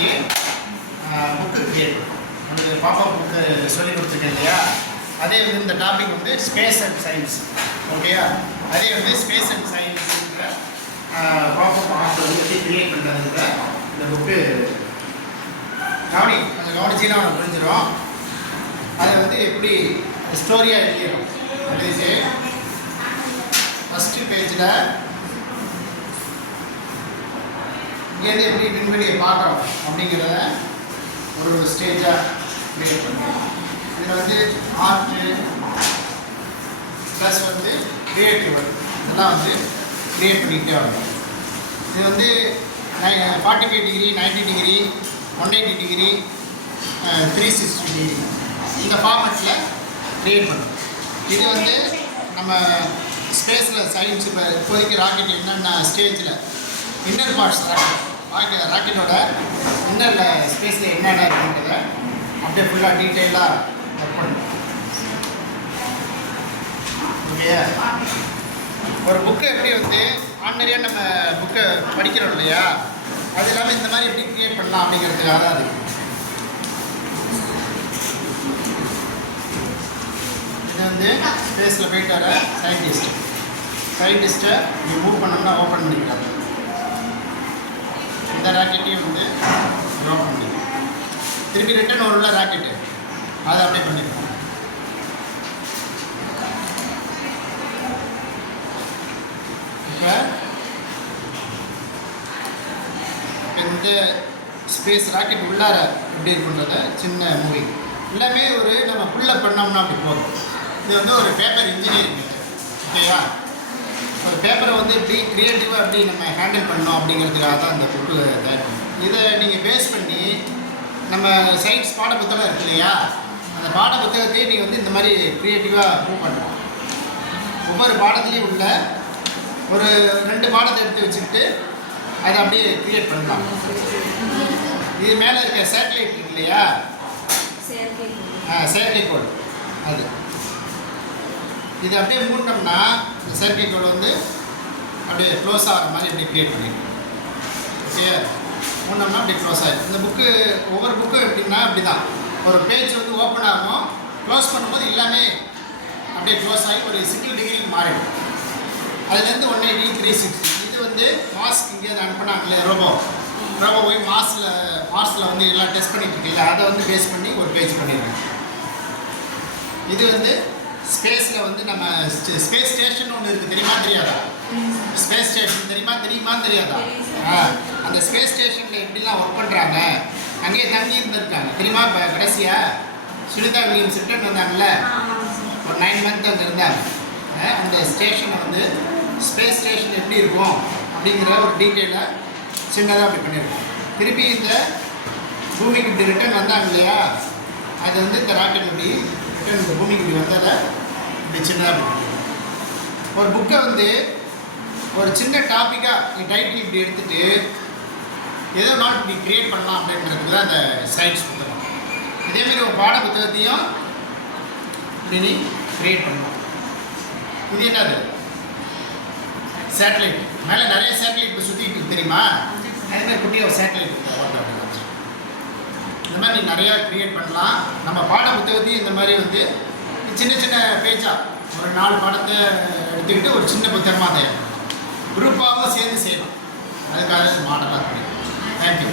Time மாதிரியே book create பாப்பா book சொல்லி கொடுத்துருக்கேன் இல்லையா? அதே வந்து இந்த டாபிக் வந்து ஸ்பேஸ் அண்ட் சயின்ஸ் ஓகேயா அதே வந்து ஸ்பேஸ் அண்ட் சயின்ஸுங்கிற பாப்பா புக்கு பற்றி கிரியேட் பண்ணுறதுங்கிற இந்த புக்கு கவனி அந்த கவனிச்சின்னா அவனுக்கு புரிஞ்சிடும். அதை வந்து எப்படி ஸ்டோரியாக எழுதிடும் எழுதிச்சு ஃபஸ்ட்டு பேஜில் இங்கேருந்து எப்படி விண்வெளியை பார்க்குறோம் அப்படிங்கிறத ஒரு ஒரு ஸ்டேஜாக கிரியேட் பண்ணுறோம் இதில் வந்து ஆர்ட்டு ப்ளஸ் வந்து கிரியேட்டிவ் இதெல்லாம் வந்து கிரியேட் பண்ணிக்கிட்டே வரணும் இது வந்து forty five degree ninety degree one eighty degree three sixty degree இந்த ஃபார்மெட்டில் கிரியேட் பண்ணும் இது வந்து நம்ம ஸ்பேஸில் சயின்ஸ் இப்போ இப்போதைக்கு ராக்கெட் என்னென்ன ஸ்டேஜில் இன்னர் பார்ட்ஸ் ராக்கெட் ராக்கெட்டோட இன்னரில் ஸ்பேஸில் என்னென்ன இருக்குன்றத அப்படியே ஃபுல்லாக டீட்டெயிலாக ஒர்க் பண்ணுவோம் ஓகேயா ஒரு புக்கு எப்படி வந்து ஆர்டினரியாக நம்ம புக்கை படிக்கிறோம் இல்லையா? அது இல்லாமல் இந்த மாதிரி எப்படி க்ரியேட் பண்ணலாம் அப்படிங்கிறதுக்காக தான் அது. இது வந்து ஸ்பேஸில் போயிட்டு வர சயின்டிஸ்ட் சயின்டிஸ்ட்டை நீங்கள் மூவ் பண்ணோம்னா ஓப்பன் பண்ணிக்கிறாங்க இந்த ராக்கெட்டையும் வந்து ஓப்பன் பண்ணிக்கலாம் திருப்பி ரிட்டர்ன் ஒரு உள்ள ராக்கெட்டு. அதை அப்படியே பண்ணிக்கலாம் இப்போ இந்த ஸ்பேஸ் ராக்கெட் உள்ளார எப்படி இருக்குன்றத சின்ன மூவி எல்லாமே ஒரு நம்ம புள்ள பண்ணோம்னா அப்படி போதும். இது வந்து ஒரு பேப்பர் இன்ஜினியரிங் ஓகேவா ஒரு பேப்பரை வந்து எப்படி க்ரியேட்டிவாக எப்படி நம்ம ஹேண்டில் பண்ணோம் அப்படிங்கிறதுக்காக தான் இந்த புக்கு தயார் இதை நீங்கள் பேஸ் பண்ணி நம்ம சயின்ஸ் பாட புத்தகம் இருக்கு இல்லையா? அந்த பாட புத்தகத்தையே நீங்கள் வந்து இந்த மாதிரி க்ரியேட்டிவாக மூவ் பண்ணலாம். ஒவ்வொரு பாடத்துலேயும் உள்ள ஒரு ரெண்டு பாடத்தை எடுத்து வச்சுக்கிட்டு அதை அப்படியே க்ரியேட் பண்ணலாம். இது மேலே இருக்க சேட்டலைட் இருக்கு இல்லையா? ஆ, செயற்கைக்கோள் அது. இது அப்படியே மூட்டோம்னா இந்த சர்க்கியூட்டோட வந்து அப்படியே க்ளோஸ் ஆகிற மாதிரி இப்படி க்ரியேட் பண்ணிடும் ஓகே மூடினோம்னா அப்படியே க்ளோஸ் ஆகிடும் இந்த புக்கு ஒவ்வொரு புக்கும் எப்படின்னா அப்படி தான் ஒரு பேஜ் வந்து ஓப்பன் ஆகும் க்ளோஸ் பண்ணும்போது எல்லாமே அப்படியே க்ளோஸ் ஆகி ஒரு சிங்கிள் டிகிரிக்கு மாறிடும். அதுலேருந்து ஒன் எயிட்டி த்ரீ சிக்ஸ்டி இது வந்து மாஸ்க் இங்கேருந்து அனுப்புனாங்களே ரோபோ ரோபோ போய் மாஸில் மார்ஸில் வந்து எல்லாம் டெஸ்ட் பண்ணிட்டு இருக்குல்ல அதை வந்து பேஸ் பண்ணி ஒரு பேஜ் பண்ணிடுவேன் இது வந்து ஸ்பேஸில் வந்து நம்ம ஸ்பேஸ் ஸ்டேஷன் ஒன்று இருக்குது தெரியுமா தெரியாதா? ஸ்பேஸ் ஸ்டேஷன் தெரியுமா தெரியுமா தெரியாதா? அந்த ஸ்பேஸ் ஸ்டேஷனில் எப்படிலாம் ஒர்க் பண்ணுறாங்க அங்கேயே தங்கி இருந்திருக்காங்க. தெரியுமா இப்போ கடைசியாக சுனிதா வில்லியம்ஸ் ரிட்டர்ன் வந்தாங்கல்ல? ஒரு நைன் மந்த் அங்கே இருந்தாங்க. அந்த ஸ்டேஷனை வந்து ஸ்பேஸ் ஸ்டேஷன் எப்படி இருக்கும் அப்படிங்கிற ஒரு டீட்டெயிலை சின்னதாக அப்படி பண்ணியிருக்கோம். திருப்பி இந்த பூமிக்கு இப்படி ரிட்டர்ன் வந்தாங்க இல்லையா? அது வந்து இந்த ராக்கெட் எப்படி ரிட்டர்ன் இந்த பூமிக்கு இப்படி இப்படி சின்னதாக ஒரு புக்கை வந்து ஒரு சின்ன டாப்பிக்காக டைட்டில் இப்படி எடுத்துட்டு ஏதோ நாட் இப்படி கிரியேட் பண்ணலாம் அப்படின்றதுக்கு தான் அந்த சயின்ஸ் புத்தகம் இதேமாரி ஒரு பாட புத்தகத்தையும் இப்படி நீ கிரியேட் பண்ணலாம். இது என்னது? சேட்டலைட் மேலே நிறைய சேட்டலைட் இப்போ சுற்றிட்டு இருக்கு தெரியுமா? அதே மாதிரி குட்டியாக ஒரு சேட்டலைட் இந்த மாதிரி நீ நிறையா க்ரியேட் பண்ணலாம். நம்ம பாட புத்தகத்தையும் இந்த மாதிரி வந்து சின்ன சின்ன பேஜாக ஒரு நாலு பாடத்தை எடுத்துக்கிட்டு ஒரு சின்ன புத்தகமாக தயார் குரூப்பாகவும் சேர்ந்து செய்யலாம். அதுக்காக மாடலாக கிடைக்கும் தேங்க்யூ